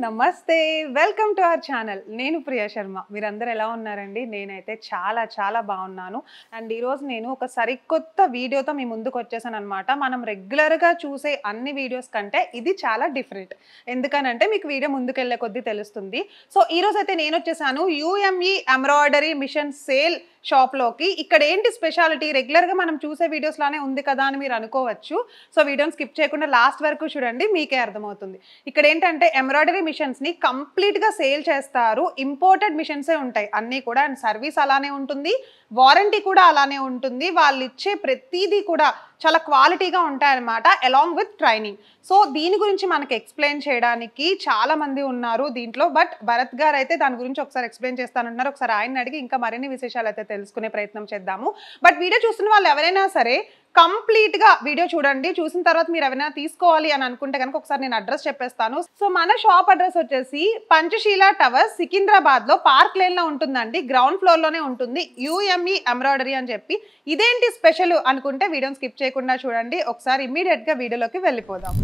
నమస్తే welcome to our channel. నేను ప్రియా శర్మ. మీరందరూ ఎలా ఉన్నారండి? నేనైతే చాలా చాలా బాగున్నాను. అండ్ ఈరోజు నేను ఒక సరికొత్త వీడియోతో మీ ముందుకు వచ్చేసాను అనమాట. మనం రెగ్యులర్గా చూసే అన్ని వీడియోస్ కంటే ఇది చాలా డిఫరెంట్. ఎందుకనంటే మీకు వీడియో ముందుకెళ్ళే కొద్దీ తెలుస్తుంది. సో ఈరోజు అయితే నేను వచ్చేసాను UME ఎంబ్రాయిడరీ మిషన్ సేల్ షాప్లోకి. ఇక్కడ ఏంటి స్పెషాలిటీ? రెగ్యులర్గా మనం చూసే వీడియోస్ లానే ఉంది కదా అని మీరు అనుకోవచ్చు. సో వీడియోని స్కిప్ చేయకుండా లాస్ట్ వరకు చూడండి, మీకే అర్థమవుతుంది. ఇక్కడ ఏంటంటే ఎంబ్రాయిడరీ మిషన్స్ని కంప్లీట్గా సేల్ చేస్తారు. ఇంపోర్టెడ్ మిషన్సే ఉంటాయి అన్నీ కూడా. అండ్ సర్వీస్ అలానే ఉంటుంది, వారంటీ కూడా అలానే ఉంటుంది. వాళ్ళు ఇచ్చే ప్రతిదీ కూడా చాలా క్వాలిటీగా ఉంటాయన్నమాట, అలాంగ్ విత్ ట్రైనింగ్. సో దీని గురించి మనకి ఎక్స్ప్లెయిన్ చేయడానికి చాలా మంది ఉన్నారు దీంట్లో. బట్ భరత్ గారు అయితే దాని గురించి ఒకసారి ఎక్స్ప్లెయిన్ చేస్తానంటున్నారు. ఒకసారి ఆయన అడిగి ఇంకా మరిన్ని విశేషాలు అయితే తెలుసుకునే ప్రయత్నం చేద్దాము. బట్ వీడియో చూస్తున్న వాళ్ళు ఎవరైనా సరే కంప్లీట్గా వీడియో చూడండి. చూసిన తర్వాత మీరు ఎవరైనా తీసుకోవాలి అని అనుకుంటే కనుక ఒకసారి నేను అడ్రస్ చెప్పేస్తాను. సో మన షాప్ అడ్రస్ వచ్చేసి పంచశీల టవర్స్, సికింద్రాబాద్లో పార్క్ లేన్లో ఉంటుందండి. గ్రౌండ్ ఫ్లోర్లోనే ఉంటుంది UME ఎంబ్రాయిడరీ అని చెప్పి. ఇదేంటి స్పెషల్ అనుకుంటే వీడియోని స్కిప్ చేయకుండా చూడండి. ఒకసారి ఇమ్మీడియట్గా వీడియోలోకి వెళ్ళిపోదాం.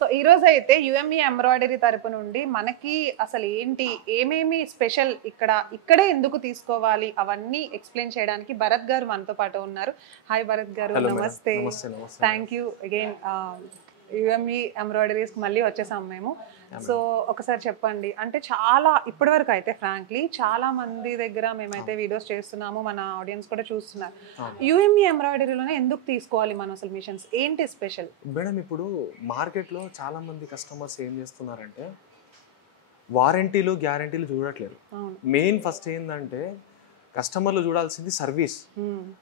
సో ఈరోజు అయితే UME ఎంబ్రాయిడరీ తరపు నుండి మనకి అసలు ఏంటి, ఏమేమి స్పెషల్, ఇక్కడే ఎందుకు తీసుకోవాలి అవన్నీ ఎక్స్ప్లెయిన్ చేయడానికి భరత్ గారు మనతో పాటు ఉన్నారు. హాయ్ భరత్ గారు, నమస్తే. Thank you again. UME ఎంబ్రాయిడరీస్కి మళ్ళీ వచ్చేసాం మేము. సో ఒకసారి చెప్పండి, అంటే చాలా ఇప్పటివరకు అయితే ఫ్రాంక్లీ చాలా మంది దగ్గర మేమైతే వీడియోస్ చేస్తున్నాము, మన ఆడియన్స్ కూడా చూస్తున్నారు. UME ఎంబ్రాయిడరీలోనే ఎందుకు తీసుకోవాలి మనం అసలు మిషన్స్? ఏంటి స్పెషల్? మేడం, ఇప్పుడు మార్కెట్లో చాలా మంది కస్టమర్స్ ఏం చేస్తున్నారంటే వారంటీలు గ్యారంటీలు చూడట్లేదు. మెయిన్ ఫస్ట్ ఏంటంటే కస్టమర్లు చూడాల్సింది సర్వీస్.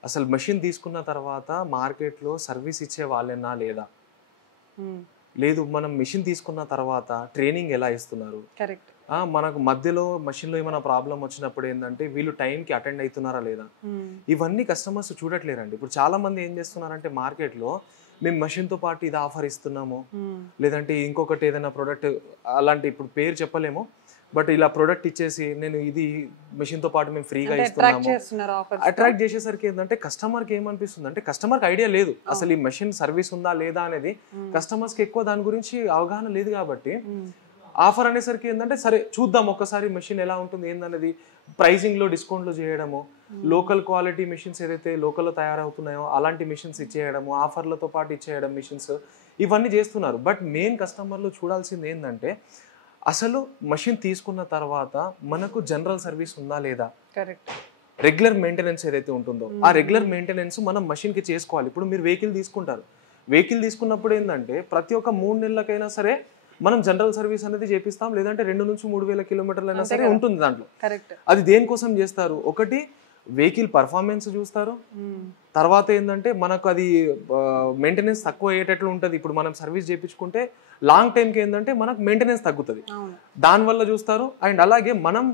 అసలు మెషిన్ తీసుకున్న తర్వాత మార్కెట్లో సర్వీస్ ఇచ్చే వాళ్ళేనా లేదా, లేదు మనం మెషిన్ తీసుకున్న తర్వాత ట్రైనింగ్ ఎలా ఇస్తున్నారు, మనకు మధ్యలో మెషిన్లో ఏమైనా ప్రాబ్లం వచ్చినప్పుడు ఏంటంటే వీళ్ళు టైంకి అటెండ్ అవుతున్నారా లేదా, ఇవన్నీ కస్టమర్స్ చూడట్లేరండి. ఇప్పుడు చాలా మంది ఏం చేస్తున్నారంటే మార్కెట్లో మేము మెషిన్తో పాటు ఇది ఆఫర్ ఇస్తున్నాము, లేదంటే ఇంకొకటి ఏదైనా ప్రోడక్ట్, అలాంటి ఇప్పుడు పేరు చెప్పలేము, బట్ ఇలా ప్రోడక్ట్ ఇచ్చేసి నేను ఇది మెషిన్తో పాటు మేము ఫ్రీగా ఇస్తున్నాము అట్రాక్ట్ చేసేసరికి ఏంటంటే కస్టమర్కి ఏమనిపిస్తుంది అంటే కస్టమర్కి ఐడియా లేదు అసలు ఈ మెషిన్ సర్వీస్ ఉందా లేదా అనేది. కస్టమర్స్కి ఎక్కువ దాని గురించి అవగాహన లేదు కాబట్టి ఆఫర్ అనేసరికి ఏంటంటే సరే చూద్దాం ఒక్కసారి మెషిన్ ఎలా ఉంటుంది ఏందనేది ప్రైజింగ్లో డిస్కౌంట్లు చేయడము, లోకల్ క్వాలిటీ మిషన్స్ ఏదైతే లోకల్లో తయారవుతున్నాయో అలాంటి మిషన్స్ ఇచ్చేయడము, ఆఫర్లతో పాటు ఇచ్చేయడం మిషన్స్, ఇవన్నీ చేస్తున్నారు. బట్ మెయిన్ కస్టమర్లు చూడాల్సింది ఏంటంటే అసలు మెషిన్ తీసుకున్న తర్వాత మనకు జనరల్ సర్వీస్ ఉందా లేదా, రెగ్యులర్ మెయింటెనెన్స్ ఏదైతే ఉంటుందో ఆ రెగ్యులర్ మెయింటెనెన్స్ మనం మెషిన్కి చేసుకోవాలి. ఇప్పుడు మీరు వెహికల్ తీసుకుంటారు, వెహికల్ తీసుకున్నప్పుడు ఏంటంటే ప్రతి ఒక్క 3 నెలలకైనా సరే మనం జనరల్ సర్వీస్ అనేది చేపిస్తాం, లేదంటే 2 నుంచి 3,000 కిలోమీటర్లు అయినా సరే ఉంటుంది దాంట్లో. అది దేనికోసం చేస్తారు? ఒకటి వెహికల్ పర్ఫార్మెన్స్ చూస్తారు, తర్వాత ఏంటంటే మనకు అది మెయింటెనెన్స్ తక్కువ అయ్యేటట్లు ఉంటుంది. ఇప్పుడు మనం సర్వీస్ చేయించుకుంటే లాంగ్ టైంకి ఏంటంటే మనకు మెయింటెనెన్స్ తగ్గుతుంది, దానివల్ల చూస్తారు. అండ్ అలాగే మనం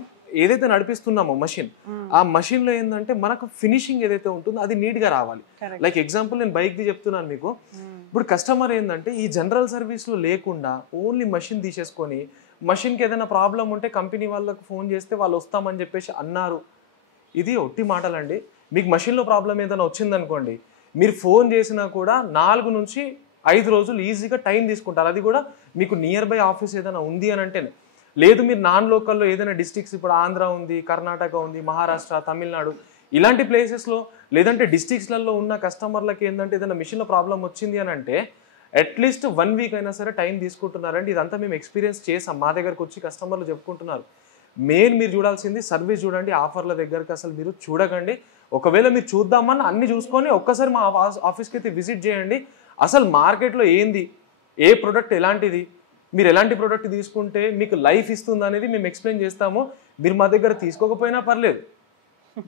ఏదైతే నడిపిస్తున్నామో మషిన్, ఆ మషిన్ లో ఏంటంటే మనకు ఫినిషింగ్ ఏదైతే ఉంటుందో అది నీట్ గా రావాలి. లైక్ ఎగ్జాంపుల్ నేను బైక్ ది చెప్తున్నాను మీకు. ఇప్పుడు కస్టమర్ ఏంటంటే ఈ జనరల్ సర్వీస్ లో లేకుండా ఓన్లీ మషిన్ తీసేసుకొని మషిన్కి ఏదైనా ప్రాబ్లం ఉంటే కంపెనీ వాళ్ళకు ఫోన్ చేస్తే వాళ్ళు వస్తామని చెప్పేసి అన్నారు. ఇది ఒట్టి మాటలండి. మీకు మషిన్లో ప్రాబ్లం ఏదైనా వచ్చిందనుకోండి, మీరు ఫోన్ చేసినా కూడా 4 నుంచి 5 రోజులు ఈజీగా టైం తీసుకుంటారు. అది కూడా మీకు నియర్ బై ఆఫీస్ ఏదైనా ఉంది అని అంటేనే. లేదు మీరు నాన్ లోకల్లో ఏదైనా డిస్ట్రిక్ట్స్, ఇప్పుడు ఆంధ్ర ఉంది, కర్ణాటక ఉంది, మహారాష్ట్ర, తమిళనాడు ఇలాంటి ప్లేసెస్లో లేదంటే డిస్ట్రిక్ట్స్లలో ఉన్న కస్టమర్లకి ఏంటంటే ఏదైనా మిషన్లో ప్రాబ్లం వచ్చింది అని అంటే అట్లీస్ట్ 1 వీక్ అయినా సరే టైం తీసుకుంటున్నారండి. ఇదంతా మేము ఎక్స్పీరియన్స్ చేసాం, మా దగ్గరకు వచ్చి కస్టమర్లు చెప్పుకుంటున్నారు. మెయిన్ మీరు చూడాల్సింది సర్వీస్ చూడండి, ఆఫర్ల దగ్గరికి అసలు మీరు చూడకండి. ఒకవేళ మీరు చూద్దామని అన్ని చూసుకొని ఒక్కసారి మా ఆఫీస్కి అయితే విజిట్ చేయండి. అసలు మార్కెట్లో ఏంది, ఏ ప్రోడక్ట్ ఎలాంటిది, మీరు ఎలాంటి ప్రోడక్ట్ తీసుకుంటే మీకు లైఫ్ ఇస్తుంది అనేది మేము ఎక్స్ప్లెయిన్ చేస్తాము. మీరు మా దగ్గర తీసుకోకపోయినా పర్లేదు,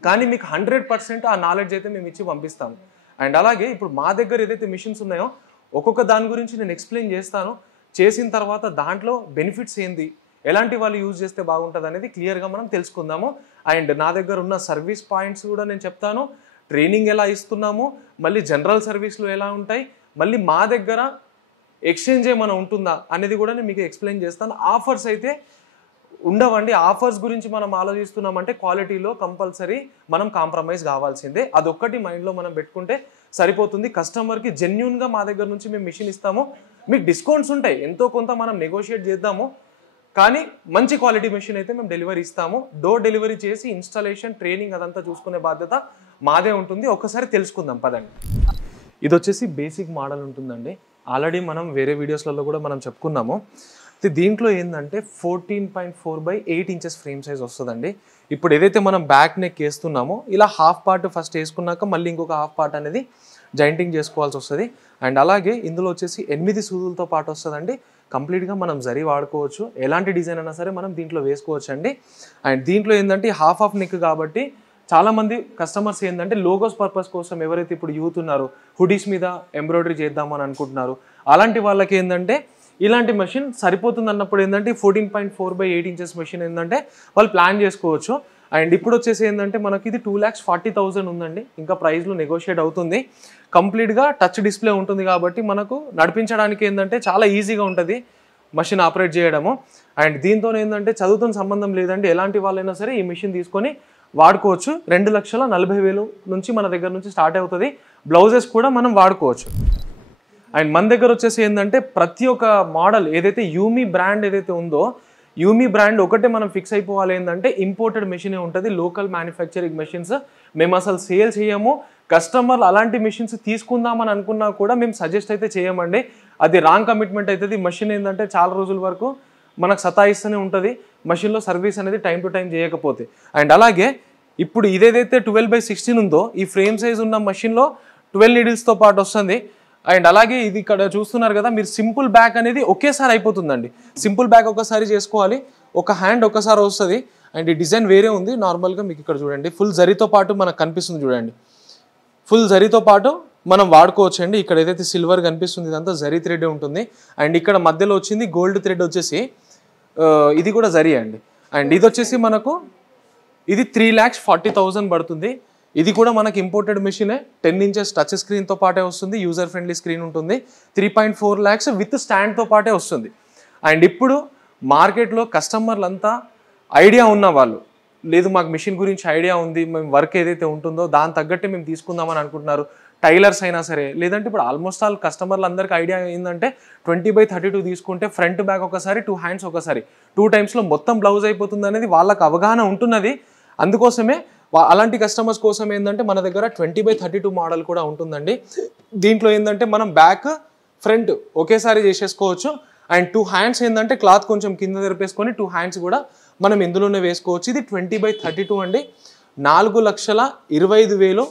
కానీ మీకు 100% ఆ నాలెడ్జ్ అయితే మేము ఇచ్చి పంపిస్తాము. అండ్ అలాగే ఇప్పుడు మా దగ్గర ఏదైతే మిషన్స్ ఉన్నాయో ఒక్కొక్క దాని గురించి నేను ఎక్స్ప్లెయిన్ చేస్తాను. చేసిన తర్వాత దాంట్లో బెనిఫిట్స్ ఏంది, ఎలాంటి వాళ్ళు యూజ్ చేస్తే బాగుంటుంది అనేది క్లియర్గా మనం తెలుసుకుందాము. అండ్ నా దగ్గర ఉన్న సర్వీస్ పాయింట్స్ కూడా నేను చెప్తాను, ట్రైనింగ్ ఎలా ఇస్తున్నాము, మళ్ళీ జనరల్ సర్వీస్లు ఎలా ఉంటాయి, మళ్ళీ మా దగ్గర ఎక్స్చేంజ్ ఏమైనా ఉంటుందా అనేది కూడా నేను మీకు ఎక్స్ప్లెయిన్ చేస్తాను. ఆఫర్స్ అయితే ఉండవండి. ఆఫర్స్ గురించి మనం ఆలోచిస్తున్నామంటే క్వాలిటీలో కంపల్సరీ మనం కాంప్రమైజ్ కావాల్సిందే. అదొక్కటి మైండ్లో మనం పెట్టుకుంటే సరిపోతుంది. కస్టమర్కి జెన్యూన్గా మా దగ్గర నుంచి మేము మిషన్ ఇస్తాము, మీకు డిస్కౌంట్స్ ఉంటాయి, ఎంతో కొంత మనం నెగోషియేట్ చేద్దాము. కానీ మంచి క్వాలిటీ మెషిన్ అయితే మేము డెలివరీ ఇస్తాము. డోర్ డెలివరీ చేసి ఇన్స్టాలేషన్, ట్రైనింగ్ అదంతా చూసుకునే బాధ్యత మాదే ఉంటుంది. ఒకసారి తెలుసుకుందాం పదండి. ఇది వచ్చేసి బేసిక్ మోడల్ ఉంటుందండి. ఆల్రెడీ మనం వేరే వీడియోస్లలో కూడా మనం చెప్పుకున్నాము. దీంట్లో ఏంటంటే 14.4/8 ఇంచెస్ ఫ్రేమ్ సైజ్ వస్తుందండి. ఇప్పుడు ఏదైతే మనం బ్యాక్ నెక్ వేస్తున్నామో ఇలా హాఫ్ పార్ట్ ఫస్ట్ వేసుకున్నాక మళ్ళీ ఇంకొక హాఫ్ పార్ట్ అనేది జాయింటింగ్ చేసుకోవాల్సి వస్తుంది. అండ్ అలాగే ఇందులో వచ్చేసి 8 సూదులతో పాటు వస్తుందండి. కంప్లీట్గా మనం జరీ వాడుకోవచ్చు, ఎలాంటి డిజైన్ అయినా సరే మనం దీంట్లో వేసుకోవచ్చు అండి. అండ్ దీంట్లో ఏంటంటే హాఫ్ ఆఫ్ నెక్ కాబట్టి చాలామంది కస్టమర్స్ ఏంటంటే లోగోస్ పర్పస్ కోసం ఎవరైతే ఇప్పుడు యూత్ ఉన్నారో హుడీస్ మీద ఎంబ్రాయిడరీ చేద్దామని అనుకుంటున్నారు, అలాంటి వాళ్ళకి ఏంటంటే ఇలాంటి మెషిన్ సరిపోతుంది అన్నప్పుడు ఏంటంటే 14.4/8 ఇంచెస్ మెషిన్ ఏంటంటే వాళ్ళు ప్లాన్ చేసుకోవచ్చు. అండ్ ఇప్పుడు వచ్చేసి ఏంటంటే మనకి ఇది 2,40,000 ఉందండి. ఇంకా ప్రైస్లో నెగోషియేట్ అవుతుంది. కంప్లీట్గా టచ్ డిస్ప్లే ఉంటుంది కాబట్టి మనకు నడిపించడానికి ఏంటంటే చాలా ఈజీగా ఉంటుంది మెషిన్ ఆపరేట్ చేయడము. అండ్ దీంతో ఏంటంటే చదువుతో సంబంధం లేదండి, ఎలాంటి వాళ్ళైనా సరే ఈ మెషిన్ తీసుకొని వాడుకోవచ్చు. 2,40,000 నుంచి మన దగ్గర నుంచి స్టార్ట్ అవుతుంది. బ్లౌజెస్ కూడా మనం వాడుకోవచ్చు. అండ్ మన దగ్గర వచ్చేసి ఏంటంటే ప్రతి ఒక్క మోడల్ ఏదైతే యూమీ బ్రాండ్ ఏదైతే ఉందో, యూమీ బ్రాండ్ ఒకటే మనం ఫిక్స్ అయిపోవాలి ఏంటంటే ఇంపోర్టెడ్ మెషినే ఉంటుంది. లోకల్ మ్యానుఫ్యాక్చరింగ్ మెషిన్స్ మేము అసలు సేల్ చేయము. కస్టమర్లు అలాంటి మెషిన్స్ తీసుకుందామని అనుకున్నా కూడా మేము సజెస్ట్ అయితే చేయమండి. అది రాంగ్ కమిట్మెంట్ అవుతుంది. మెషిన్ ఏంటంటే చాలా రోజుల వరకు మనకు సతాయిస్తూనే ఉంటుంది మెషిన్లో సర్వీస్ అనేది టైం టు టైం చేయకపోతే. అండ్ అలాగే ఇప్పుడు ఇదేదైతే 12/16 ఉందో ఈ ఫ్రేమ్ సైజ్ ఉన్న మెషిన్లో 12 నీడిల్స్తో పాటు వస్తుంది. అండ్ అలాగే ఇది ఇక్కడ చూస్తున్నారు కదా మీరు, సింపుల్ బ్యాక్ అనేది ఒకేసారి అయిపోతుందండి. సింపుల్ బ్యాక్ ఒకసారి చేసుకోవాలి, ఒక హ్యాండ్ ఒకసారి వస్తుంది. అండ్ ఈ డిజైన్ వేరే ఉంది. నార్మల్గా మీకు ఇక్కడ చూడండి ఫుల్ జరీతో పాటు మనకు కనిపిస్తుంది చూడండి, ఫుల్ జరీతో పాటు మనం వాడుకోవచ్చు అండి. ఇక్కడ ఏదైతే సిల్వర్ కనిపిస్తుంది ఇదంతా జరీ థ్రెడ్ ఉంటుంది. అండ్ ఇక్కడ మధ్యలో వచ్చింది గోల్డ్ థ్రెడ్ వచ్చేసి ఇది కూడా జరీ అండి. అండ్ ఇది వచ్చేసి మనకు ఇది 3,40,000 పడుతుంది. ఇది కూడా మనకి ఇంపోర్టెడ్ మెషినే. 10 ఇంచెస్ టచ్ స్క్రీన్తో పాటే వస్తుంది, యూజర్ ఫ్రెండ్లీ స్క్రీన్ ఉంటుంది. 3.4 lakhs విత్ స్టాండ్తో పాటే వస్తుంది. అండ్ ఇప్పుడు మార్కెట్లో కస్టమర్లంతా ఐడియా ఉన్న వాళ్ళు, లేదు మాకు మెషిన్ గురించి ఐడియా ఉంది, మేము వర్క్ ఏదైతే ఉంటుందో దాని తగ్గట్టే మేము తీసుకుందామని అనుకుంటున్నారు. టైలర్స్ అయినా సరే, లేదంటే ఇప్పుడు ఆల్మోస్ట్ ఆల్ కస్టమర్లు అందరికీ ఐడియా ఏంటంటే 20/32 తీసుకుంటే ఫ్రంట్ బ్యాక్ ఒకసారి, 2 హ్యాండ్స్ ఒకసారి, 2 టైమ్స్లో మొత్తం బ్లౌజ్ అయిపోతుంది అనేది వాళ్ళకి అవగాహన ఉంటున్నది. అందుకోసమే అలాంటి కస్టమర్స్ కోసం ఏంటంటే మన దగ్గర 20/32 మోడల్ కూడా ఉంటుందండి. దీంట్లో ఏంటంటే మనం బ్యాక్ ఫ్రంట్ ఒకేసారి చేసేసుకోవచ్చు. అండ్ 2 హ్యాండ్స్ ఏంటంటే క్లాత్ కొంచెం కింద తెరిపేసుకొని 2 హ్యాండ్స్ కూడా మనం ఇందులోనే వేసుకోవచ్చు. ఇది 20/32 అండి. 4,25,000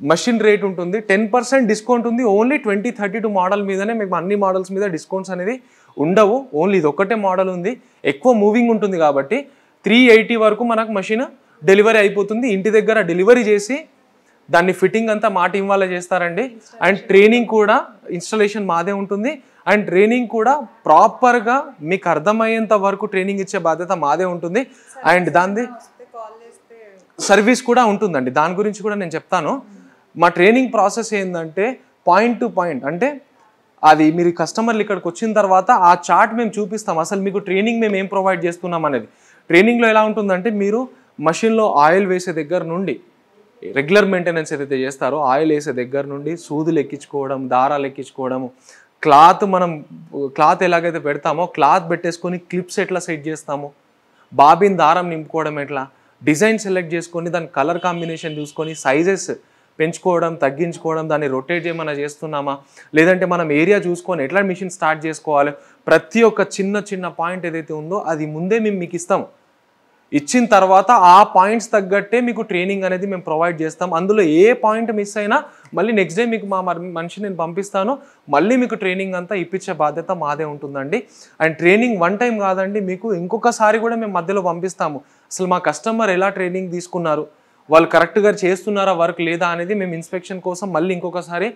మెషిన్ రేట్ ఉంటుంది. 10% డిస్కౌంట్ ఉంది. ఓన్లీ 2032 మోడల్ మీదనే. మీకు అన్ని మోడల్స్ మీద డిస్కౌంట్స్ అనేది ఉండవు. ఓన్లీ ఇది ఒక్కటే మోడల్ ఉంది. ఎక్కువ మూవింగ్ ఉంటుంది కాబట్టి 380 వరకు మనకు మెషిన్ డెలివరీ అయిపోతుంది. ఇంటి దగ్గర డెలివరీ చేసి దాన్ని ఫిట్టింగ్ అంతా మా టీం వాళ్ళే చేస్తారండి. అండ్ ట్రైనింగ్ కూడా ఇన్స్టాలేషన్ మాదే ఉంటుంది. అండ్ ట్రైనింగ్ కూడా ప్రాపర్గా మీకు అర్థమయ్యేంత వరకు ట్రైనింగ్ ఇచ్చే బాధ్యత మాదే ఉంటుంది. అండ్ దాన్ని సర్వీస్ కూడా ఉంటుందండి. దాని గురించి కూడా నేను చెప్తాను. మా ట్రైనింగ్ ప్రాసెస్ ఏంటంటే పాయింట్ టు పాయింట్, అంటే అది మీరు కస్టమర్లు ఇక్కడికి వచ్చిన తర్వాత ఆ చార్ట్ మేము చూపిస్తాం. అసలు మీకు ట్రైనింగ్ మేము ఏం ప్రొవైడ్ చేస్తున్నాం అనేది. ట్రైనింగ్లో ఎలా ఉంటుందంటే మీరు మషిన్లో ఆయిల్ వేసే దగ్గర నుండి, రెగ్యులర్ మెయింటెనెన్స్ ఏదైతే చేస్తారో ఆయిల్ వేసే దగ్గర నుండి సూదులు ఎక్కించుకోవడం, దారాలు ఎక్కించుకోవడము, క్లాత్ ఎలాగైతే పెడతామో క్లాత్ పెట్టేసుకొని క్లిప్స్ ఎట్లా సెట్ చేస్తామో, బాబిన్ దారం నింపుకోవడం ఎట్లా, డిజైన్ సెలెక్ట్ చేసుకొని దాని కలర్ కాంబినేషన్ చూసుకొని సైజెస్ పెంచుకోవడం, తగ్గించుకోవడం, దాన్ని రొటేట్ చేయమన్నా చేస్తున్నామా, లేదంటే మనం ఏరియా చూసుకొని ఎట్లా మిషన్ స్టార్ట్ చేసుకోవాలి, ప్రతి ఒక్క చిన్న చిన్న పాయింట్ ఏదైతే ఉందో అది ముందే మేము మీకు ఇస్తాము. ఇచ్చిన తర్వాత ఆ పాయింట్స్ తగ్గట్టే మీకు ట్రైనింగ్ అనేది మేము ప్రొవైడ్ చేస్తాం. అందులో ఏ పాయింట్ మిస్ అయినా మళ్ళీ నెక్స్ట్ డే మీకు మా మనిషి నేను పంపిస్తాను, మళ్ళీ మీకు ట్రైనింగ్ అంతా ఇప్పించే బాధ్యత మాదే ఉంటుందండి. అండ్ ట్రైనింగ్ వన్ టైం కాదండి, మీకు ఇంకొకసారి కూడా మేము మధ్యలో పంపిస్తాము. అసలు మా కస్టమర్ ఎలా ట్రైనింగ్ తీసుకున్నారు, వాళ్ళు కరెక్ట్గా చేస్తున్నారా వర్క్ లేదా అనేది మేము ఇన్స్పెక్షన్ కోసం మళ్ళీ ఇంకొకసారి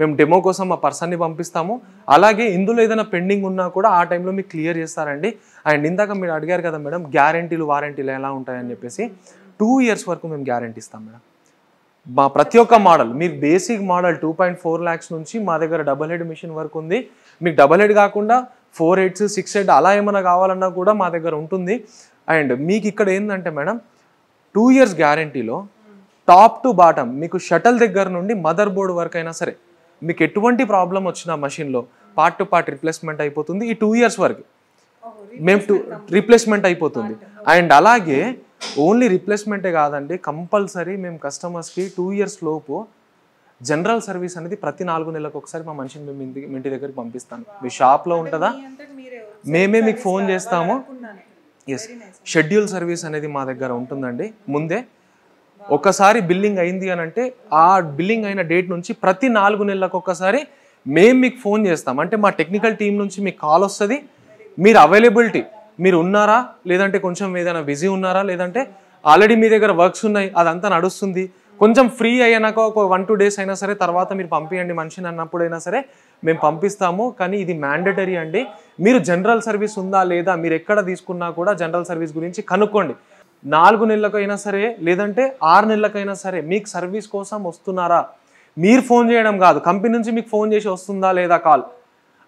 మేము డెమో కోసం మా పర్సన్ని పంపిస్తాము. అలాగే ఇందులో ఏదైనా పెండింగ్ ఉన్నా కూడా ఆ టైంలో మీకు క్లియర్ చేస్తారండి. అండ్ ఇందాక మీరు అడిగారు కదా మేడం గ్యారెంటీలు వారంటీలు ఎలా ఉంటాయని చెప్పేసి, 2 years వరకు మేము గ్యారెంటీ ఇస్తాం మేడం. మా ప్రతి ఒక్క మోడల్, మీరు బేసిక్ మోడల్ 2.4 lakhs నుంచి మా దగ్గర డబల్ హెడ్ మిషన్ వరకు ఉంది. మీకు డబల్ హెడ్ కాకుండా 4 heads 6 head అలా ఏమైనా కావాలన్నా కూడా మా దగ్గర ఉంటుంది. అండ్ మీకు ఇక్కడ ఏంటంటే మేడం 2 years గ్యారెంటీలో టాప్ టు బాటమ్ మీకు షటల్ దగ్గర నుండి మదర్ బోర్డ్ వరకు అయినా సరే మీకు ఎటువంటి ప్రాబ్లం వచ్చినా మషిన్లో పార్ట్ టు పార్ట్ రిప్లేస్మెంట్ అయిపోతుంది ఈ 2 years వరకు. మేము రీప్లేస్మెంట్ అయిపోతుంది. అండ్ అలాగే ఓన్లీ రీప్లేస్మెంటే కాదండి, కంపల్సరీ మేము కస్టమర్స్కి 2 years లోపు జనరల్ సర్వీస్ అనేది ప్రతి 4 నెలలకు ఒకసారి మా మనిషిని మేము ఇంటి దగ్గరికి పంపిస్తాను. మీ షాప్లో ఉంటుందా, మేమే మీకు ఫోన్ చేస్తాము. ఎస్, షెడ్యూల్ సర్వీస్ అనేది మా దగ్గర ఉంటుందండి. ముందే ఒకసారి బిల్లింగ్ అయింది అని అంటే ఆ బిల్లింగ్ అయిన డేట్ నుంచి ప్రతి 4 నెలలకు ఒకసారి మేము మీకు ఫోన్ చేస్తాం. అంటే మా టెక్నికల్ టీం నుంచి మీకు కాల్ వస్తుంది, మీరు అవైలబిలిటీ మీరు ఉన్నారా, లేదంటే కొంచెం ఏదైనా బిజీ ఉన్నారా, లేదంటే ఆల్రెడీ మీ దగ్గర వర్క్స్ ఉన్నాయి అదంతా నడుస్తుంది, కొంచెం ఫ్రీ అయ్యాక ఒక 1-2 days అయినా సరే తర్వాత మీరు పంపించండి మనిషిని అన్నప్పుడైనా సరే మేము పంపిస్తాము. కానీ ఇది మ్యాండేటరీ అండి. మీరు జనరల్ సర్వీస్ ఉందా లేదా, మీరు ఎక్కడ తీసుకున్నా కూడా జనరల్ సర్వీస్ గురించి కనుక్కోండి. 4 నెలలకైనా సరే లేదంటే 6 నెలలకైనా సరే మీకు సర్వీస్ కోసం వస్తున్నారా, మీరు ఫోన్ చేయడం కాదు, కంపెనీ నుంచి మీకు ఫోన్ చేసి వస్తుందా లేదా కాల్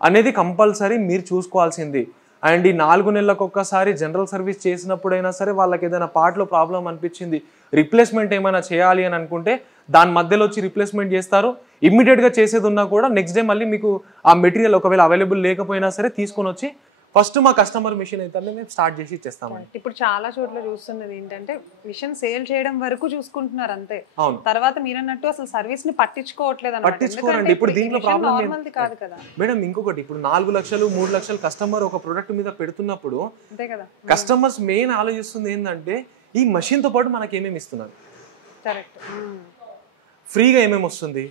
అనేది కంపల్సరీ మీరు చూసుకోవాల్సింది. అండ్ ఈ 4 నెలలకు ఒక్కసారి జనరల్ సర్వీస్ చేసినప్పుడైనా సరే వాళ్ళకి ఏదైనా పార్ట్లో ప్రాబ్లం అనిపించింది, రిప్లేస్మెంట్ ఏమైనా చేయాలి అని అనుకుంటే దాని మధ్యలో వచ్చి రిప్లేస్మెంట్ చేస్తారు. ఇమ్మీడియట్గా చేసేది ఉన్నా కూడా నెక్స్ట్ డే మళ్ళీ మీకు ఆ మెటీరియల్ ఒకవేళ అవైలబుల్ లేకపోయినా సరే తీసుకొని వచ్చి ఫస్ట్ మా కస్టమర్ మిషన్ అయితే మేము స్టార్ట్ చేసి ఇచ్చేస్తామండి. ఇప్పుడు చాలా చోట్ల చూస్తున్నది ఏంటంటే మిషన్ సేల్ చేయడం వరకు చూసుకుంటున్నారు అంతే. అవును, తర్వాత మీరు అన్నట్టు అసలు సర్వీస్ ని పట్టించుకోవట్లేదు. పట్టించుకోరండి. ఇప్పుడు దీంట్లో ప్రాబ్లం కాదు కదా మేడం, ఇంకొకటి ఇప్పుడు 4 లక్షలు 3 లక్షలు కస్టమర్ ఒక ప్రొడక్ట్ మీద పెడుతున్నప్పుడు అంతే కదా, కస్టమర్స్ మెయిన్ ఆలోచిస్తుంది ఏంటంటే ఈ మషిన్ తో పాటు మనకి ఏమేమి ఇస్తున్నారు, కరెక్ట్, ఫ్రీగా ఏమేమి వస్తుంది,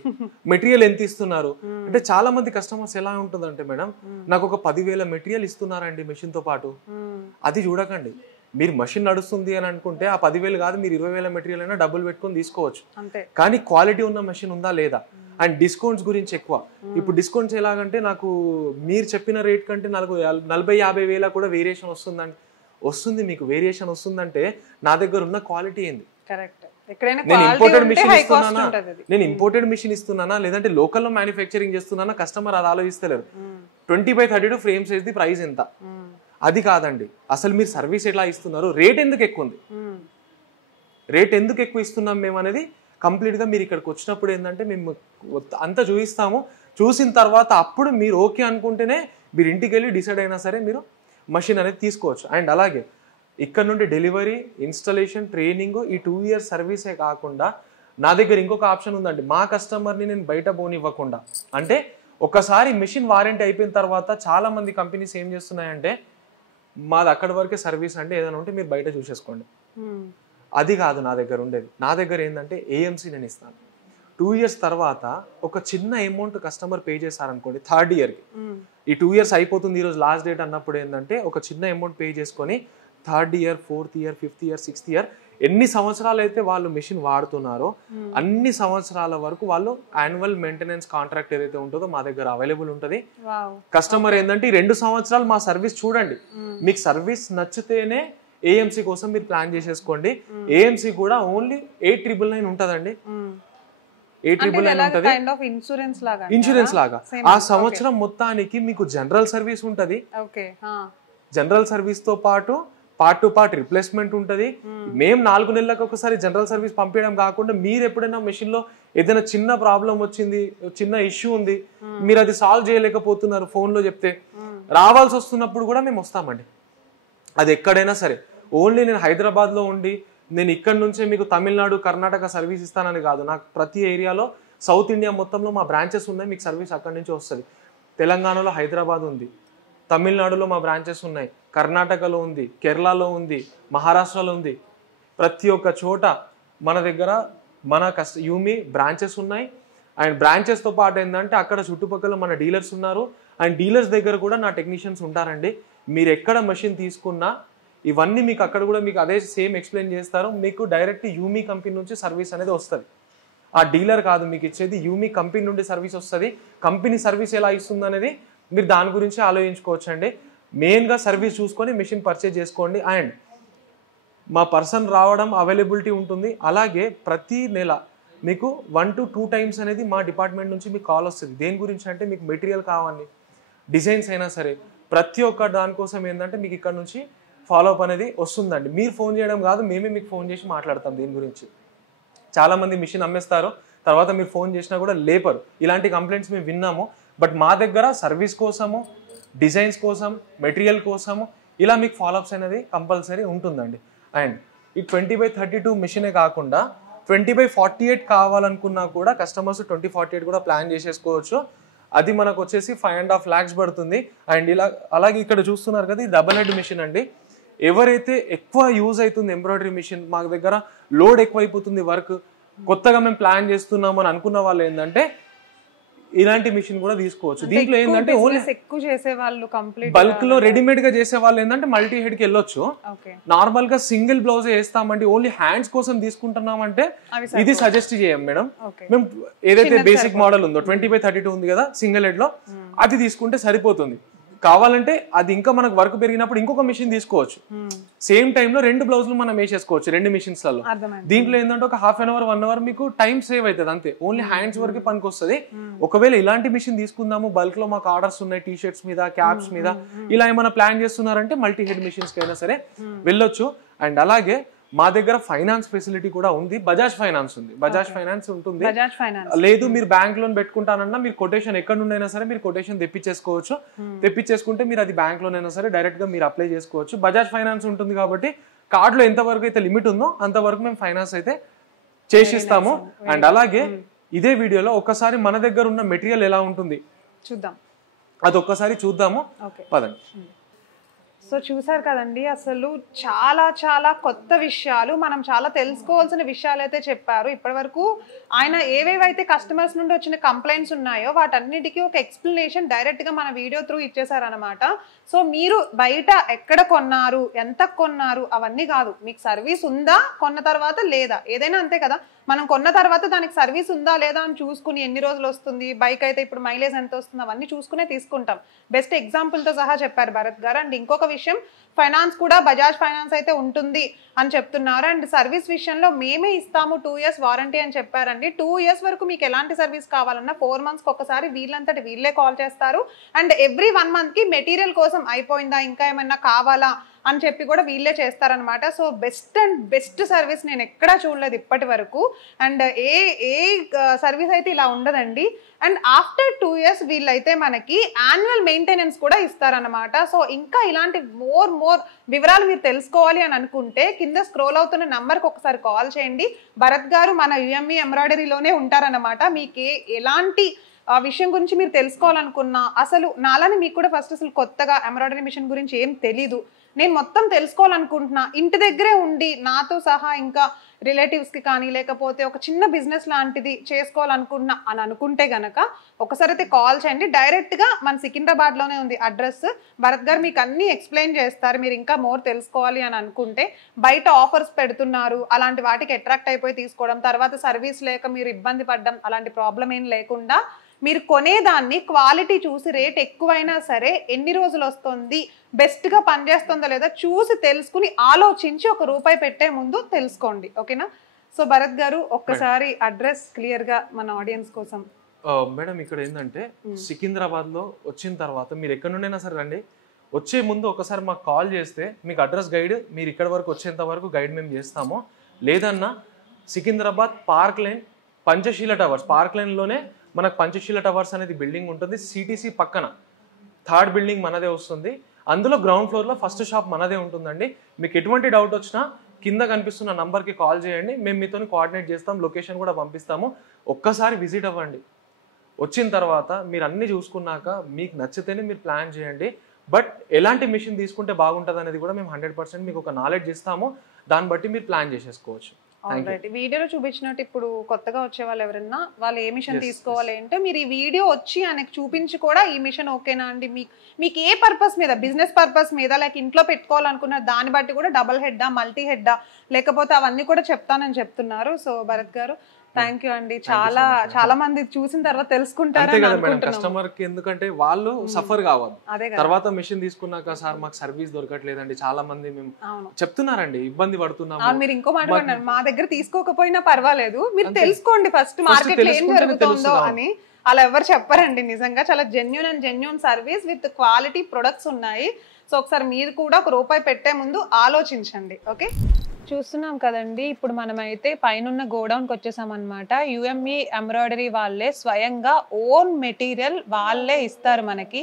మెటీరియల్ ఎంత ఇస్తున్నారు. అంటే చాలా మంది కస్టమర్స్ ఎలా ఉంటుందంటే మేడం, నాకు ఒక 10,000 మెటీరియల్ ఇస్తున్నారండి మెషిన్ తో పాటు. అది చూడకండి, మీరు మషిన్ నడుస్తుంది అని అనుకుంటే ఆ 10,000 కాదు, మీరు 20,000 మెటీరియల్ అయినా డబ్బులు పెట్టుకొని తీసుకోవచ్చు. కానీ క్వాలిటీ ఉన్న మెషిన్ ఉందా లేదా. అండ్ డిస్కౌంట్స్ గురించి ఎక్కువ. ఇప్పుడు డిస్కౌంట్స్ ఎలాగంటే నాకు మీరు చెప్పిన రేట్ కంటే 40-50 వేల కూడా వేరియేషన్ వస్తుంది. మీకు వేరియేషన్ వస్తుందంటే నా దగ్గర ఉన్న క్వాలిటీ ఏంది. నేను ఇంపోర్టెడ్ మిషన్ ఇస్తున్నానా లేదంటే లోకల్లో మ్యానుఫ్యాక్చరింగ్ చేస్తున్నానా, కస్టమర్ అది ఆలోచిస్తలేరు. 20x32 frame size the price ఎంత, అది కాదండి. అసలు మీరు సర్వీస్ ఎట్లా ఇస్తున్నారు, రేట్ ఎందుకు ఎక్కువ ఉంది, రేట్ ఎందుకు ఎక్కువ ఇస్తున్నాం మేము అనేది కంప్లీట్గా మీరు ఇక్కడికి వచ్చినప్పుడు ఏంటంటే మేము అంతా చూపిస్తాము. చూసిన తర్వాత అప్పుడు మీరు ఓకే అనుకుంటేనే మీరు ఇంటికి వెళ్ళి డిసైడ్ అయినా సరే మీరు మషిన్ అనేది తీసుకోవచ్చు. అండ్ అలాగే ఇక్కడ నుండి డెలివరీ, ఇన్స్టాలేషన్, ట్రైనింగ్, ఈ 2 years సర్వీసే కాకుండా నా దగ్గర ఇంకొక ఆప్షన్ ఉందండి. మా కస్టమర్ని నేను బయట పోనివ్వకుండా, అంటే ఒకసారి మెషిన్ వారంటీ అయిపోయిన తర్వాత చాలా మంది కంపెనీస్ ఏం చేస్తున్నాయంటే మాది అక్కడి వరకే సర్వీస్ అంటే ఏదైనా ఉంటే మీరు బయట చూసేసుకోండి. అది కాదు నా దగ్గర ఉండేది. నా దగ్గర ఏంటంటే ఏఎంసీ నేను ఇస్తాను. 2 years తర్వాత ఒక చిన్న అమౌంట్ కస్టమర్ పే చేశారనుకోండి, 3rd yearకి, ఈ 2 years అయిపోతుంది ఈరోజు లాస్ట్ డేట్ అన్నప్పుడు ఏంటంటే ఒక చిన్న అమౌంట్ పే చేసుకొని 3rd year, 4th year, 5th year, 6th year ఎన్ని సంవత్సరాలు అయితే వాళ్ళు మెషిన్ వాడుతున్నారో అన్ని సంవత్సరాల వరకు వాళ్ళు యాన్యువల్ మెయింటెనెన్స్ కాంట్రాక్ట్ ఏదైతే ఉంటుందో మా దగ్గర అవైలబుల్ ఉంటుంది. కస్టమర్ ఏంటంటే 2 సంవత్సరాలు మా సర్వీస్ చూడండి, మీకు సర్వీస్ నచ్చితేనే ఏఎంసీ కోసం మీరు ప్లాన్ చేసేసుకోండి. ఏఎంసీ కూడా ఓన్లీ 8,999 ఉంటుందండి. 8,999 ఉంటుంది, ఇన్సూరెన్స్ లాగా. ఆ సంవత్సరం మొత్తానికి మీకు జనరల్ సర్వీస్ ఉంటుంది. జనరల్ సర్వీస్ తో పాటు పార్ట్ టు పార్ట్ రిప్లేస్మెంట్ ఉంటుంది. మేము 4 నెలలకు ఒకసారి జనరల్ సర్వీస్ పంపించడం కాకుండా మీరు ఎప్పుడైనా మెషిన్ లో ఏదైనా చిన్న ప్రాబ్లం వచ్చింది, చిన్న ఇష్యూ ఉంది, మీరు అది సాల్వ్ చేయలేకపోతున్నారు, ఫోన్ లో చెప్తే రావాల్సి వస్తున్నప్పుడు కూడా మేము వస్తామండి. అది ఎక్కడైనా సరే. ఓన్లీ నేను హైదరాబాద్ లో ఉండి నేను ఇక్కడ నుంచే మీకు తమిళనాడు, కర్ణాటక సర్వీస్ ఇస్తానని కాదు. నాకు ప్రతి ఏరియాలో సౌత్ ఇండియా మొత్తంలో మా బ్రాంచెస్ ఉన్నాయి, మీకు సర్వీస్ అక్కడి నుంచి వస్తుంది. తెలంగాణలో హైదరాబాద్ ఉంది, తమిళనాడులో మా బ్రాంచెస్ ఉన్నాయి, కర్ణాటకలో ఉంది, కేరళలో ఉంది, మహారాష్ట్రలో ఉంది. ప్రతి ఒక్క చోట మన దగ్గర యూమి బ్రాంచెస్ ఉన్నాయి. అండ్ బ్రాంచెస్తో పాటు ఏంటంటే అక్కడ చుట్టుపక్కల మన డీలర్స్ ఉన్నారు. అండ్ డీలర్స్ దగ్గర కూడా నా టెక్నీషియన్స్ ఉంటారండి. మీరు ఎక్కడ మెషిన్ తీసుకున్నా ఇవన్నీ మీకు అక్కడ కూడా మీకు అదే సేమ్ ఎక్స్ప్లెయిన్ చేస్తారు. మీకు డైరెక్ట్ యూమి కంపెనీ నుంచి సర్వీస్ అనేది వస్తుంది. ఆ డీలర్ కాదు మీకు ఇచ్చేది, యూమి కంపెనీ నుండి సర్వీస్ వస్తుంది. కంపెనీ సర్వీస్ ఎలా ఇస్తుంది అనేది మీరు దాని గురించి ఆలోచించుకోవచ్చు అండి. మెయిన్గా సర్వీస్ చూసుకొని మెషిన్ పర్చేజ్ చేసుకోండి. అండ్ మా పర్సన్ రావడం అవైలబిలిటీ ఉంటుంది. అలాగే ప్రతి నెల మీకు 1 to 2 times అనేది మా డిపార్ట్మెంట్ నుంచి మీకు కాల్ వస్తుంది. దేని గురించి అంటే మీకు మెటీరియల్ కావాలి, డిజైన్స్ అయినా సరే, ప్రతి ఒక్క దానికోసం ఏంటంటే మీకు ఇక్కడ నుంచి ఫాలోఅప్ అనేది వస్తుందండి. మీరు ఫోన్ చేయడం కాదు, మేమే మీకు ఫోన్ చేసి మాట్లాడతాం దీని గురించి. చాలామంది మిషన్ అమ్మేస్తారు, తర్వాత మీరు ఫోన్ చేసినా కూడా లేపరు. ఇలాంటి కంప్లైంట్స్ మేము విన్నాము. బట్ మా దగ్గర సర్వీస్ కోసము, డిజైన్స్ కోసం, మెటీరియల్ కోసము ఇలా మీకు ఫాలోఅప్స్ అనేది కంపల్సరీ ఉంటుందండి. అండ్ ఈ 20/32 మిషనే కాకుండా 20/48 కావాలనుకున్నా కూడా కస్టమర్స్ 20/48 కూడా ప్లాన్ చేసేసుకోవచ్చు. అది మనకు వచ్చేసి 5.5 lakhs పడుతుంది. అండ్ అలాగే ఇక్కడ చూస్తున్నారు కదా, ఈ డబల్ హెడ్ మిషన్ అండి. ఎవరైతే ఎక్కువ యూజ్ అవుతుంది ఎంబ్రాయిడరీ మిషన్, మా దగ్గర లోడ్ ఎక్కువ అయిపోతుంది, వర్క్ కొత్తగా మేము ప్లాన్ చేస్తున్నాము అని అనుకున్న వాళ్ళు ఏంటంటే ఇలాంటి మిషన్ కూడా తీసుకోవచ్చు. దీంట్లో ఏంటంటే ఓన్లీ ఎక్కువ చేసే వాళ్ళు కంప్లీట్ బల్క్ లో రెడీమేడ్ గా చేసే వాళ్ళు ఏంటంటే మల్టీ హెడ్ కి వెళ్ళొచ్చు. నార్మల్ గా సింగిల్ బ్లౌజ్ వేస్తామండి, ఓన్లీ హ్యాండ్స్ కోసం తీసుకుంటున్నామంటే ఇది సజెస్ట్ చేయం మేడం. మేము ఏదైతే బేసిక్ మోడల్ ఉందో 20/32 ఉంది కదా సింగిల్ హెడ్ లో, అది తీసుకుంటే సరిపోతుంది. కావాలంటే అది ఇంకా మనకు వర్క్ పెరిగినప్పుడు ఇంకొక మిషన్ తీసుకోవచ్చు. సేమ్ టైమ్ లో 2 బ్లౌజులు మనం వేసేసుకోవచ్చు 2 మిషన్స్ లలో. దీంట్లో ఏంటంటే ఒక హాఫ్ అన్ అవర్ 1 అవర్ మీకు టైం సేవ్ అవుతుంది అంతే. ఓన్లీ హ్యాండ్స్ వరకు పనికి వస్తుంది. ఒకవేళ ఇలాంటి మిషన్ తీసుకుందాము, బల్క్ లో మాకు ఆర్డర్స్ ఉన్నాయి టీ షర్ట్స్ మీద, క్యాప్స్ మీద, ఇలా ఏమైనా ప్లాన్ చేస్తున్నారంటే మల్టీ హెడ్ మిషన్స్ కి అయినా సరే వెళ్ళొచ్చు. అండ్ అలాగే మా దగ్గర ఫైనాన్స్ ఫెసిలిటీ కూడా ఉంది. బజాజ్ ఫైనాన్స్ ఉంది, బజాజ్ ఫైనాన్స్ ఉంటుంది. లేదు మీరు బ్యాంక్ లోన్ పెట్టుకుంటానన్నా మీరు కొటేషన్ ఎక్కడ నుండైనా సరే మీరు కొటేషన్ తెప్పించేసుకోవచ్చు. తెప్పించేసుకుంటే మీరు అది బ్యాంక్ లోనైనా సరే డైరెక్ట్ గా మీరు అప్లై చేసుకోవచ్చు. బజాజ్ ఫైనాన్స్ ఉంటుంది కాబట్టి కార్డులో ఎంతవరకు అయితే లిమిట్ ఉందో అంతవరకు మేము ఫైనాన్స్ అయితే చేసిస్తాము. అండ్ అలాగే ఇదే వీడియోలో ఒకసారి మన దగ్గర ఉన్న మెటీరియల్ ఎలా ఉంటుంది చూద్దాం, అది ఒక్కసారి చూద్దాము పదండి. సో చూసారు కదండి, అసలు చాలా చాలా కొత్త విషయాలు, మనం చాలా తెలుసుకోవాల్సిన విషయాలు అయితే చెప్పారు. ఇప్పటి వరకు ఆయన ఏవేవైతే కస్టమర్స్ నుండి వచ్చిన కంప్లైంట్స్ ఉన్నాయో వాటన్నిటికీ ఒక ఎక్స్ప్లెనేషన్ డైరెక్ట్ గా మన వీడియో త్రూ ఇచ్చేసారనమాట. సో మీరు బయట ఎక్కడ కొన్నారు, ఎంత కొన్నారు అవన్నీ కాదు, మీకు సర్వీస్ ఉందా కొన్న తర్వాత లేదా, ఏదైనా అంతే కదా. మనం కొన్న తర్వాత దానికి సర్వీస్ ఉందా లేదా అని చూసుకుని ఎన్ని రోజులు వస్తుంది, బైక్ అయితే ఇప్పుడు మైలేజ్ ఎంత వస్తుంది అవన్నీ చూసుకునే తీసుకుంటాం. బెస్ట్ ఎగ్జాంపుల్తో సహా చెప్పారు భరత్ గారు. అండ్ ఇంకొక విషయం, ఫైనాన్స్ కూడా బజాజ్ ఫైనాన్స్ అయితే ఉంటుంది అని చెప్తున్నారు. అండ్ సర్వీస్ విషయంలో మేమే ఇస్తాము 2 years వారంటీ అని చెప్పారండి. 2 years వరకు మీకు ఎలాంటి సర్వీస్ కావాలన్నా 4 monthsకి ఒకసారి వీళ్ళంతటి వీళ్ళే కాల్ చేస్తారు. అండ్ ఎవ్రీ 1 monthకి మెటీరియల్ కోసం అయిపోయిందా ఇంకా ఏమైనా కావాలా అని చెప్పి కూడా వీళ్ళే చేస్తారనమాట. సో బెస్ట్ సర్వీస్ నేను ఎక్కడా చూడలేదు ఇప్పటి వరకు. అండ్ ఏ సర్వీస్ అయితే ఇలా ఉండదండి. అండ్ ఆఫ్టర్ 2 years వీళ్ళైతే మనకి యాన్యువల్ మెయింటెనెన్స్ కూడా ఇస్తారనమాట. సో ఇంకా ఇలాంటి మోర్ వివరాలు మీరు తెలుసుకోవాలి అని అనుకుంటే కింద స్క్రోల్ అవుతున్న నంబర్కి ఒకసారి కాల్ చేయండి. భరత్ గారు మన యుఎంఈ ఎంబ్రాయిడరీలోనే ఉంటారనమాట. మీకు ఎలాంటి ఆ విషయం గురించి మీరు తెలుసుకోవాలనుకున్నా, అసలు నాలని మీకు కూడా ఫస్ట్ అసలు కొత్తగా ఎంబ్రాయిడరీ మిషన్ గురించి ఏం తెలీదు, నేను మొత్తం తెలుసుకోవాలనుకుంటున్నా, ఇంటి దగ్గరే ఉండి నాతో సహా ఇంకా రిలేటివ్స్కి కానీ లేకపోతే ఒక చిన్న బిజినెస్ లాంటిది చేసుకోవాలనుకుంటున్నా అని అనుకుంటే గనక ఒకసారి అయితే కాల్ చేయండి. డైరెక్ట్గా మన సికింద్రాబాద్లోనే ఉంది అడ్రస్. భరత్ గారు మీకు అన్నీ ఎక్స్ప్లెయిన్ చేస్తారు. మీరు ఇంకా మోర్ తెలుసుకోవాలి అని అనుకుంటే, బయట ఆఫర్స్ పెడుతున్నారు అలాంటి వాటికి అట్రాక్ట్ అయిపోయి తీసుకోవడం, తర్వాత సర్వీస్ లేక మీరు ఇబ్బంది పడడం, అలాంటి ప్రాబ్లం ఏం లేకుండా మీరు కొనేదాన్ని క్వాలిటీ చూసి రేట్ ఎక్కువైనా సరే ఎన్ని రోజులు వస్తుంది, బెస్ట్గా పనిచేస్తుందో లేదా చూసి తెలుసుకుని ఆలోచించి ₹1 పెట్టే ముందు తెలుసుకోండి. ఓకేనా? సో భరత్ గారు ఒక్కసారి అడ్రస్ క్లియర్గా మన ఆడియన్స్ కోసం. మేడం ఇక్కడ ఏంటంటే సికింద్రాబాద్ లో వచ్చిన తర్వాత మీరు ఎక్కడి నుండైనా సరే రండి, వచ్చే ముందు ఒకసారి మాకు కాల్ చేస్తే మీకు అడ్రస్ గైడ్, మీరు ఇక్కడ వరకు వచ్చేంత వరకు గైడ్ మేము చేస్తాము. లేదన్నా Secunderabad park line Panchsheel towers, park లైన్లోనే మనకు పంచశీల టవర్స్ అనేది బిల్డింగ్ ఉంటుంది. సిటీసీ పక్కన 3rd బిల్డింగ్ మనదే వస్తుంది. అందులో గ్రౌండ్ ఫ్లోర్లో ఫస్ట్ షాప్ మనదే ఉంటుందండి. మీకు ఎటువంటి డౌట్ వచ్చినా కింద కనిపిస్తున్న నంబర్కి కాల్ చేయండి, మేము మీతో కోఆర్డినేట్ చేస్తాం, లొకేషన్ కూడా పంపిస్తాము. ఒక్కసారి విజిట్ అవ్వండి. వచ్చిన తర్వాత మీరు అన్ని చూసుకున్నాక మీకు నచ్చితేనే మీరు ప్లాన్ చేయండి. బట్ ఎలాంటి మిషన్ తీసుకుంటే బాగుంటుంది అనేది కూడా మేము 100% మీకు ఒక నాలెడ్జ్ ఇస్తాము. దాన్ని బట్టి మీరు ప్లాన్ చేసేసుకోవచ్చు. వీడియోలో చూపించినట్టు ఇప్పుడు కొత్తగా వచ్చే వాళ్ళు ఎవరన్నా వాళ్ళు ఏ మిషన్ తీసుకోవాలి అంటే మీరు ఈ వీడియో వచ్చి ఆయనకు చూపించి కూడా ఈ మిషన్ ఓకేనా అండి, మీకు ఏ పర్పస్ మీద, బిజినెస్ పర్పస్ మీద లేక ఇంట్లో పెట్టుకోవాలనుకున్న దాన్ని బట్టి కూడా డబుల్ హెడ్డా మల్టీ హెడ్డా లేకపోతే అవన్నీ కూడా చెప్తానని చెప్తున్నారు. సో భరత్ గారు థ్యాంక్ యూ అండి. చాలా మంది చూసిన తర్వాత తెలుసుకుంటారు కస్టమర్ కి, ఎందుకంటే వాళ్ళు సఫర్ కావాలి. తర్వాత మిషన్ తీసుకున్నాక సార్ మాకు సర్వీస్ దొరకట్లేదండి, చాలా మంది మేము చెప్తున్నారండి, ఇబ్బంది పడుతున్నాము. మీరు ఇంకో మాట అన్నారు, మా దగ్గర తీసుకోకపోయినా పర్వాలేదు, మీరు తెలుసుకోండి ఫస్ట్ మార్కెట్ లో ఏం జరుగుతుందో అని. అలా ఎవరు చెప్పారండి. నిజంగా చాలా genuine service with quality products ఉన్నాయి. సో ఒకసారి మీరు కూడా ₹1 పెట్టే ముందు ఆలోచించండి. ఓకే, చూస్తున్నాం కదండి, ఇప్పుడు మనమైతే పైనున్న గోడౌన్కి వచ్చేసామన్నమాట. యుఎంఈ ఎంబ్రాయిడరీ వాళ్ళే స్వయంగా ఓన్ మెటీరియల్ వాళ్ళే ఇస్తారు మనకి.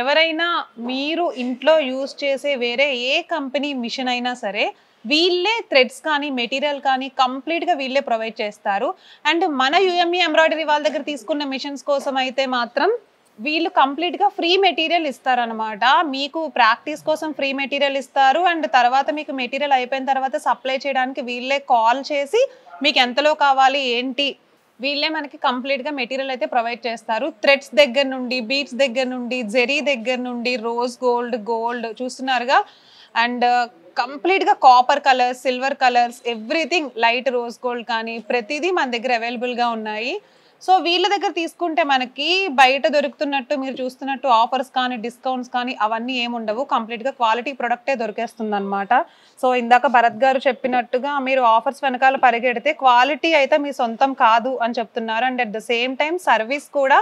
ఎవరైనా మీరు ఇంట్లో యూజ్ చేసే వేరే ఏ కంపెనీ మిషన్ అయినా సరే వీళ్ళే థ్రెడ్స్ కానీ మెటీరియల్ కానీ కంప్లీట్గా వీళ్ళే ప్రొవైడ్ చేస్తారు. అండ్ మన యుఎంఈ ఎంబ్రాయిడరీ వాళ్ళ దగ్గర తీసుకున్న మిషన్స్ కోసం అయితే మాత్రం వీళ్ళు కంప్లీట్గా ఫ్రీ మెటీరియల్ ఇస్తారనమాట. మీకు ప్రాక్టీస్ కోసం ఫ్రీ మెటీరియల్ ఇస్తారు. అండ్ తర్వాత మీకు మెటీరియల్ అయిపోయిన తర్వాత సప్లై చేయడానికి వీళ్ళే కాల్ చేసి మీకు ఎంతలో కావాలి ఏంటి వీళ్ళే మనకి కంప్లీట్గా మెటీరియల్ అయితే ప్రొవైడ్ చేస్తారు. థ్రెడ్స్ దగ్గర నుండి, బీడ్స్ దగ్గర నుండి, జెరీ దగ్గర నుండి, రోజ్ గోల్డ్ చూస్తున్నారుగా. అండ్ కంప్లీట్గా copper colours, silver colours, everything, light rose gold కానీ ప్రతిదీ మన దగ్గర అవైలబుల్గా ఉన్నాయి. సో వీళ్ళ దగ్గర తీసుకుంటే మనకి బయట దొరుకుతున్నట్టు మీరు చూస్తున్నట్టు ఆఫర్స్ కానీ డిస్కౌంట్స్ కానీ అవన్నీ ఏముండవు. కంప్లీట్గా క్వాలిటీ ప్రొడక్టే దొరికేస్తుంది అనమాట. సో ఇందాక భరత్ గారు చెప్పినట్టుగా మీరు ఆఫర్స్ వెనకాల పరిగెడితే క్వాలిటీ అయితే మీ సొంతం కాదు అని చెప్తున్నారు. And at the same time service కూడా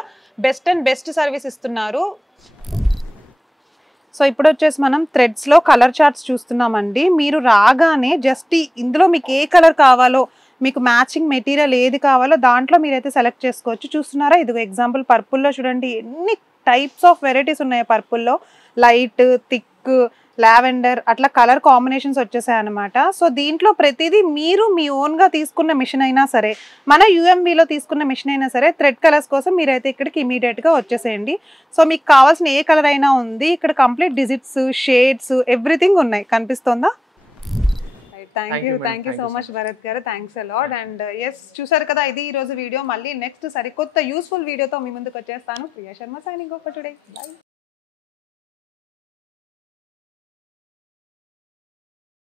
బెస్ట్ సర్వీస్ ఇస్తున్నారు. సో ఇప్పుడు వచ్చేసి మనం థ్రెడ్స్లో కలర్ చార్ట్స్ చూస్తున్నామండి. మీరు రాగానే జస్ట్ ఇందులో మీకు ఏ కలర్ కావాలో, మీకు మ్యాచింగ్ మెటీరియల్ ఏది కావాలో దాంట్లో మీరైతే సెలెక్ట్ చేసుకోవచ్చు. చూస్తున్నారా, ఇది ఎగ్జాంపుల్ పర్పుల్లో చూడండి ఎన్ని టైప్స్ ఆఫ్ వెరైటీస్ ఉన్నాయి. పర్పుల్లో లైట్, థిక్, లావెండర్ అట్లా కలర్ కాంబినేషన్స్ వచ్చేసాయి అనమాట. సో దీంట్లో ప్రతిదీ మీరు మీ ఓన్గా తీసుకున్న మిషన్ అయినా సరే, మన యుఎంవిలో తీసుకున్న మిషన్ అయినా సరే, థ్రెడ్ కలర్స్ కోసం మీరైతే ఇక్కడికి ఇమీడియట్గా వచ్చేసేయండి. సో మీకు కావాల్సిన ఏ కలర్ అయినా ఉంది ఇక్కడ. కంప్లీట్ డిజిట్స్, షేడ్స్, ఎవ్రీథింగ్ ఉన్నాయి. కనిపిస్తుందా? Thank you so much Bharat garu, thanks a lot. And yes, చూసారు కదా, ఇది ఈ రోజు వీడియో. మళ్ళీ నెక్స్ట్ సరికొత్త యూస్ఫుల్ వీడియోతో మీ ముందుకు వచ్చేస్తాను. Priya Sharma signing off for today. By.